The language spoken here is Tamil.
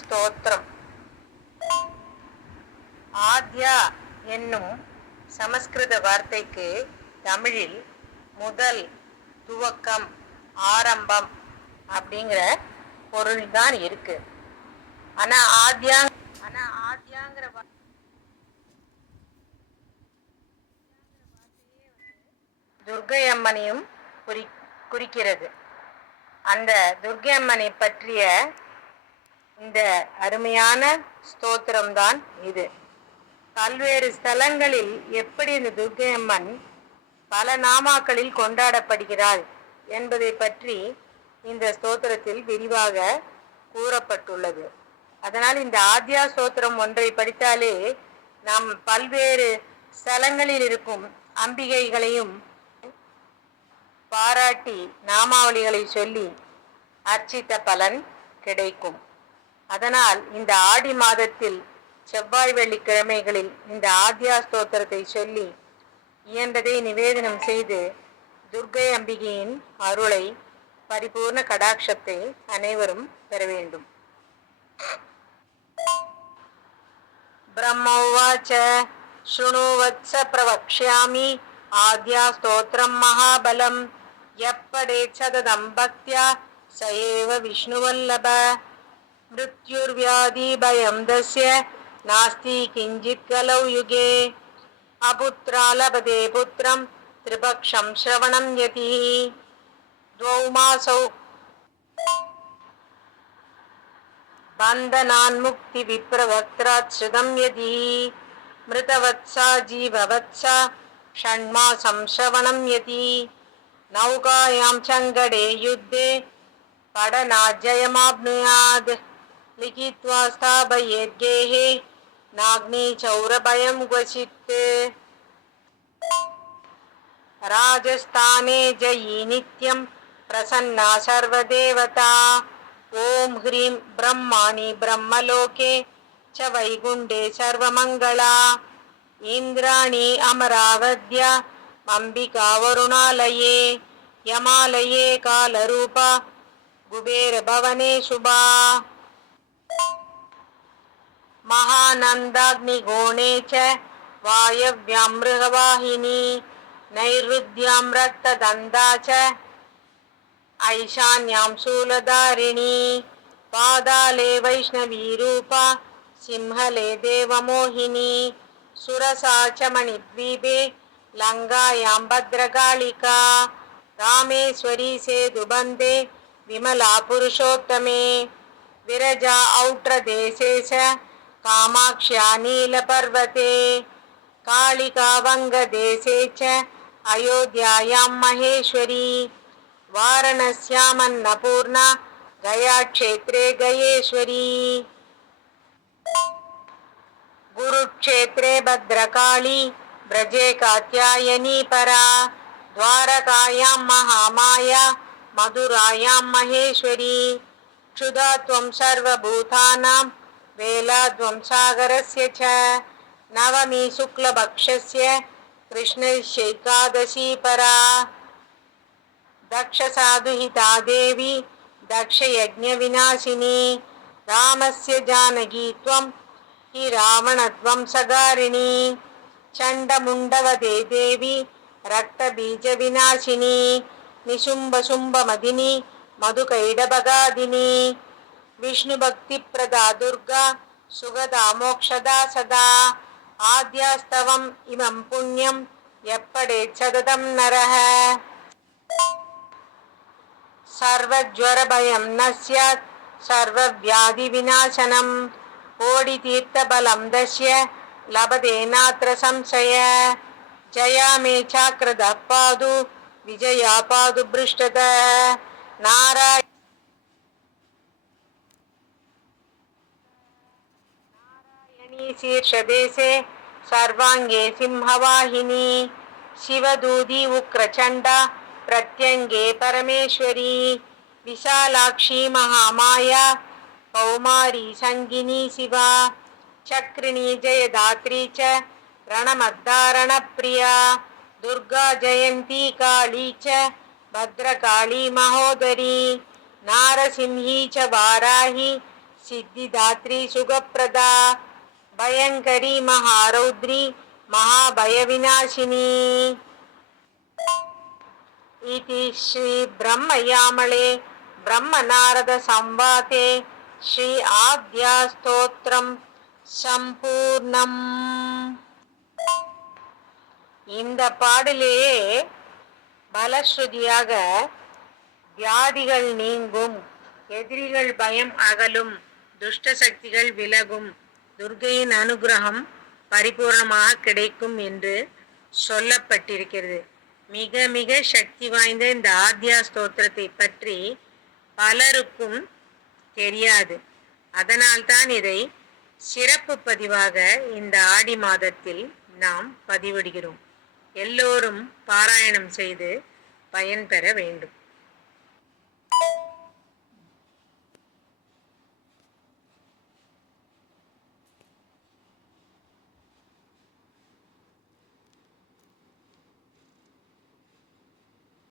ஸ்தோத்திரம் ஆத்யா என்னும் சமஸ்கிருத வார்த்தைக்கு தமிழில் முதல் துவக்கம் ஆரம்பம் அப்படிங்கிற பொருள் தான் இருக்கு. ஆனா ஆத்யா ஆனா ஆத்யாங்கிற துர்கை அம்மனையும் குறி குறிக்கிறது. அந்த துர்கை அம்மனை பற்றிய இந்த அருமையான ஸ்தோத்திரம் தான் இது. பல்வேறு ஸ்தலங்களில் எப்படி இந்த துர்க்கை அம்மன் பல நாமாக்களில் கொண்டாடப்படுகிறாள் என்பதை பற்றி இந்த ஸ்தோத்திரத்தில் விரிவாக கூறப்பட்டுள்ளது. அதனால் இந்த ஆத்யா ஸ்தோத்திரம் ஒன்றை படித்தாலே நாம் பல்வேறு ஸ்தலங்களில் இருக்கும் அம்பிகைகளையும் பாராட்டி நாமாவளிகளை சொல்லி அர்ச்சித்த பலன் கிடைக்கும். அதனால் இந்த ஆடி மாதத்தில் செவ்வாய் வெள்ளிக்கிழமைகளில் இந்த ஆத்யா ஸ்தோத்திரத்தை சொல்லி இயன்றதை நிவேதனம் செய்து துர்க்கை அம்பிகையின் அருளை பரிபூர்ண கடாட்சத்தை அனைவரும் பெற வேண்டும் ब्रह्मोवाच शृणु वत्स प्रवक्ष्यामि आद्या स्तोत्रं महाबलं यः पठेत् सततं भक्त्या स एव विष्णुवल्लभ मृत्युर्व्याधिभयं दस्य नास्ति किञ्चित् कलौ युगे अपुत्रा लभते पुत्रं त्रिपक्षं श्रवणं यतिः द्वौ मासौ बन्धनान्मुक्तिविप्रवक्त्रात् श्रुतं यदि मृतवत्सा जीववत्सा षण्मासं श्रवणं यति नौकायां चङ्गडे युद्धे पडनाजयमाप्नुयात् लिखित्वा स्थापयेद्गेः नाग्निचौरभयं क्वचित् राजस्थाने जयी नित्यं प्रसन्ना सर्वदेवता ॐ ह्रीं ब्रह्माणि ब्रह्मलोके च वैकुण्ठे सर्वमङ्गला इन्द्राणि अमरावद्या अम्बिका वरुणालये यमालये कालरूपा कुबेरभवने शुभा महानन्दाग्निगोणे च वायव्यां मृगवाहिनी नैऋत्यां रक्तदन्ता च ऐशान्यां शूलधारिणी पादाले वैष्णवीरूपा सिंहले देवमोहिनी सुरसा च मणिद्वीपे लङ्कायां भद्रकालिका रामेश्वरी सेतुबन्धे विमला पुरुषोत्तमे विरजा औट्रदेशे च कामाक्ष्या नीलपर्वते कालिका वङ्गदेशे च अयोध्यायां महेश्वरी वारणस्यामन्नपूर्णा गयाक्षेत्रे गयेश्वरी। गुरुक्षेत्रे भद्रकाली ब्रजे कात्यायनी परा द्वारकायां महामाया मधुरायां महेश्वरी। क्षुधा त्वं सर्वभूतानां वेला त्वं सागरस्य च नवमी शुक्लपक्षस्य कृष्णस्यैकादशी परा। दक्षसाधुहिता देवी दक्षयज्ञविनाशिनी रामस्य जानकी त्वं हि रावणत्वं सगारिणी। चण्डमुण्डवदे देवी रक्तबीजविनाशिनी निशुम्भशुम्भमदिनी मधुकैडभगादिनी विष्णुभक्तिप्रदा दुर्गा सुगदा मोक्षदा सदा आद्यास्तवम् इमं पुण्यं यः पठेत् सततं नरः सर्वज्वरभयं न स्यात् सर्वव्याधिविनाशनं कोटितीर्थबलं दस्य लभते नात्र संशय जया मे चाक्रदः पादु विजया पादु पृष्ठत नारायण शीर्षदेशे सर्वाङ्गे सिंहवाहिनी शिवदूदी उग्रचण्डा प्रत्यङ्गे परमेश्वरी विशालाक्षी महामाया कौमारी सङ्गिनी शिवा चक्रिणी जयदात्री च रणमद्दारणप्रिया दुर्गा जयन्ती काली च भद्रकाली महोदरी नारसिंही च वाराही सिद्धिदात्री सुखप्रदा भयङ्करी महारौद्री महाभयविनाशिनी इति श्रीब्रह्मयामले ब्रह्मनारदसंवादे श्री आद्यास्तोत्रं சம்பூர்ணம் இந்த பாடலிலே பலஸ்ருதியாக வியாதிகள் நீங்கும் எதிரிகள் பயம் அகலும் துஷ்ட சக்திகள் விலகும் துர்கையின் அனுகிரகம் பரிபூர்ணமாக கிடைக்கும் என்று சொல்லப்பட்டிருக்கிறது. மிக மிக சக்தி வாய்ந்த இந்த ஆத்யா ஸ்தோத்திரத்தை பற்றி பலருக்கும் தெரியாது. அதனால்தான் இதை சிறப்பு பதிவாக இந்த ஆடி மாதத்தில் நாம் பதிவிடுகிறோம். எல்லோரும் பாராயணம் செய்து பயன்பெற வேண்டும்.